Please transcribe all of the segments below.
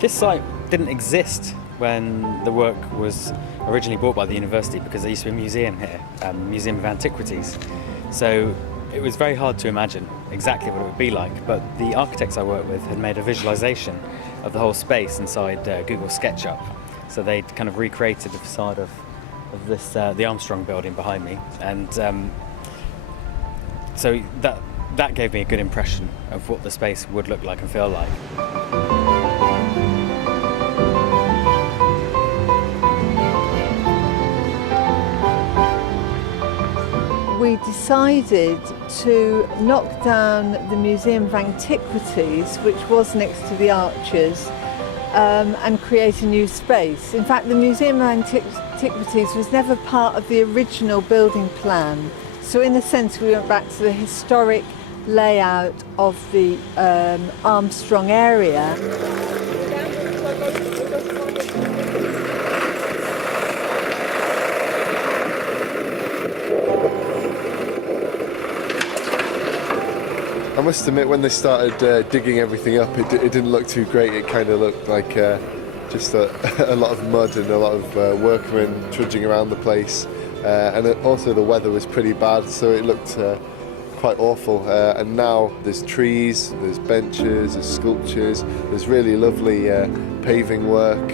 This site didn't exist when the work was originally bought by the university because there used to be a museum here, Museum of Antiquities. So it was very hard to imagine exactly what it would be like, but the architects I worked with had made a visualization of the whole space inside Google SketchUp. So they'd kind of recreated the facade of this, the Armstrong building behind me, and so that gave me a good impression of what the space would look like and feel like. We decided to knock down the Museum of Antiquities, which was next to the Arches, and create a new space. In fact, the Museum of Antiquities was never part of the original building plan. So in a sense, we went back to the historic layout of the Armstrong area. I must admit, when they started digging everything up, it didn't look too great. It kind of looked like just a lot of mud and a lot of workmen trudging around the place. And also the weather was pretty bad, so it looked quite awful. And now there's trees, there's benches, there's sculptures, there's really lovely paving work.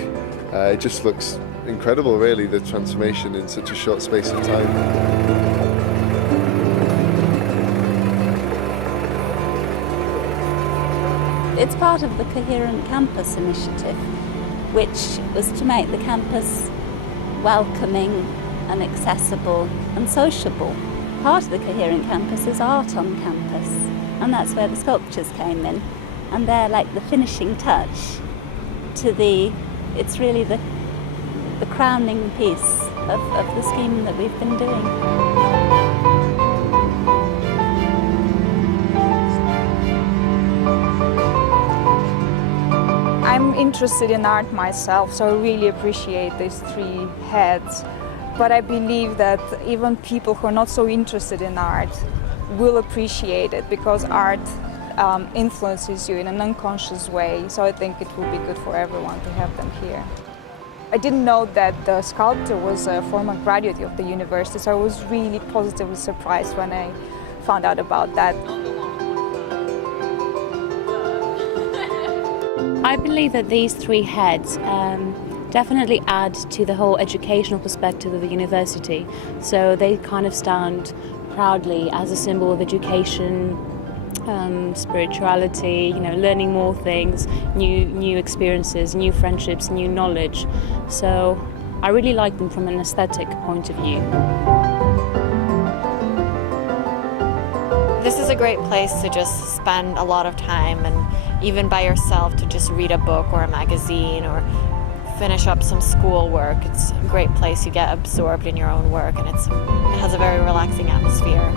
It just looks incredible, really, the transformation in such a short space of time. It's part of the Coherent Campus initiative, which was to make the campus welcoming and accessible and sociable. Part of the Coherent Campus is art on campus, and that's where the sculptures came in. And they're like the finishing touch to it's really the crowning piece of the scheme that we've been doing. I'm interested in art myself, so I really appreciate these three heads. But I believe that even people who are not so interested in art will appreciate it, because art influences you in an unconscious way. So I think it will be good for everyone to have them here. I didn't know that the sculptor was a former graduate of the university, so I was really positively surprised when I found out about that. I believe that these three heads definitely add to the whole educational perspective of the university. So they kind of stand proudly as a symbol of education, spirituality, learning more things, new experiences, new friendships, new knowledge. So I really like them from an aesthetic point of view. This is a great place to just spend a lot of time, and even by yourself to just read a book or a magazine or finish up some school work. It's a great place. You get absorbed in your own work, and it has a very relaxing atmosphere.